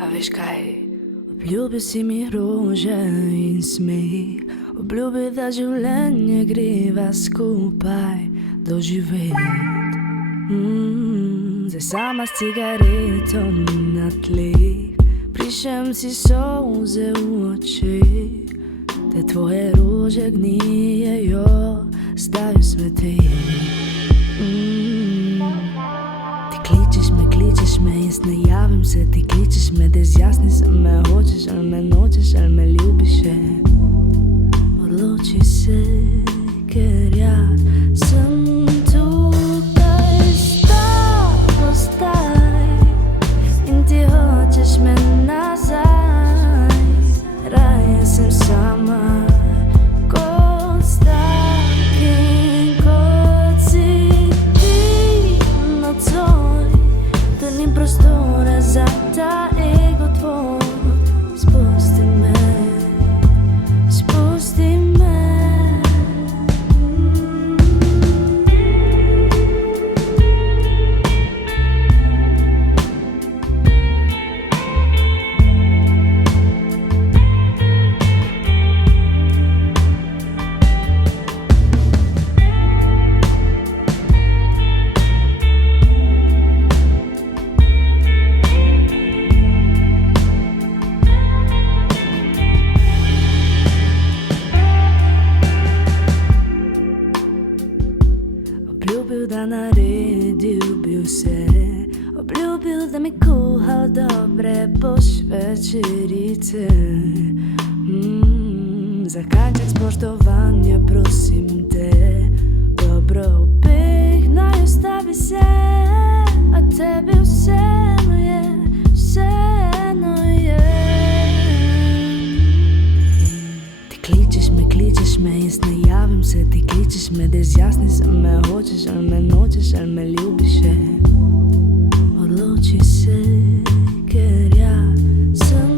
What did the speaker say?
A veš kaj? Obljubil si mi rože in smeh, obljubil, da življenje greva skupaj doživet. Zdaj sama s cigaretom na tleh, prišem si solze v oči, te tvoje rože gnijejo, zdaj v smeteh. Kličeš me, jaz ne javim se, ti kličeš me, da zjasni se me, hočeš ali me nočeš ali me ljubiš še. Odloči se, ker jaz sem tukaj s tabo zdaj in ti hočeš me nazaj. Raje sem sama kot stakin, kot si ti nocoj. Ni prostora za ta ego tvoj. Spusti me, spusti me. Obljubil, da naredil bi vse, obljubil, da mi kuhal dobre boš večerice. Za kanček spoštovanja prosim te, dobro obeh naj ostavi se, a tebi vseeno je, vseeno je. Kličeš me, jaz ne javim se, ti kličeš me, da zjasni se me, hočeš ali me nočeš ali me ljubiš še. Odloči se, ker jaz sem